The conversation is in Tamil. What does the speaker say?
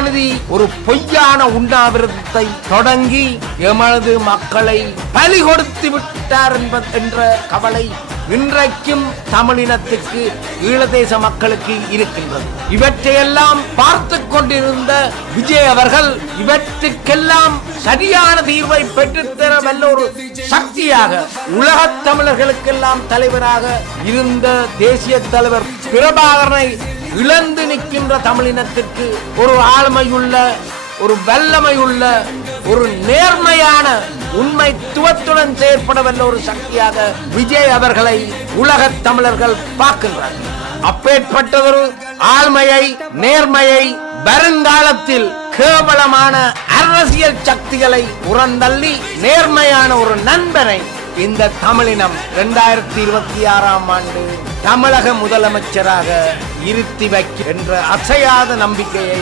கருணாநிதி ஒரு பொய்யான உண்ணாவிரதத்தை தொடங்கி எமது மக்களை பலி கொடுத்து விட்டார் என்ற கவலை இன்றைக்கும் தமிழினத்துக்கு ஈழதேச மக்களுக்கு இருக்கின்றது. இவற்றையெல்லாம் பார்த்து கொண்டிருந்த விஜய் அவர்கள் இவற்றுக்கெல்லாம் சரியான தீர்வை பெற்றுத்தர வல்ல ஒரு சக்தியாக உலகத் தமிழர்களுக்கெல்லாம் தலைவராக இருந்த தேசிய தலைவர் பிரபாகரனை இழந்து நிற்கின்ற தமிழினத்திற்கு ஒரு ஆளுமையுள்ள, ஒரு வல்லமையுள்ள, ஒரு நேர்மையான, உண்மைத்துவத்துடன் செயற்பட வல்ல ஒரு சக்தியாக விஜய் அவர்களை உலகத் தமிழர்கள் பார்க்கின்றார்கள். அப்பேற்பட்டதொரு ஆளுமையை, நேர்மையை வருங்காலத்தில் கேவலமான அரசியல் சக்திகளை புறந்தள்ளி நேர்மையான ஒரு நண்பனை இந்த தமிழினம் 2026ஆம் ஆண்டு தமிழக முதலமைச்சராக இருத்தி வைக்க என்ற அசையாத நம்பிக்கையை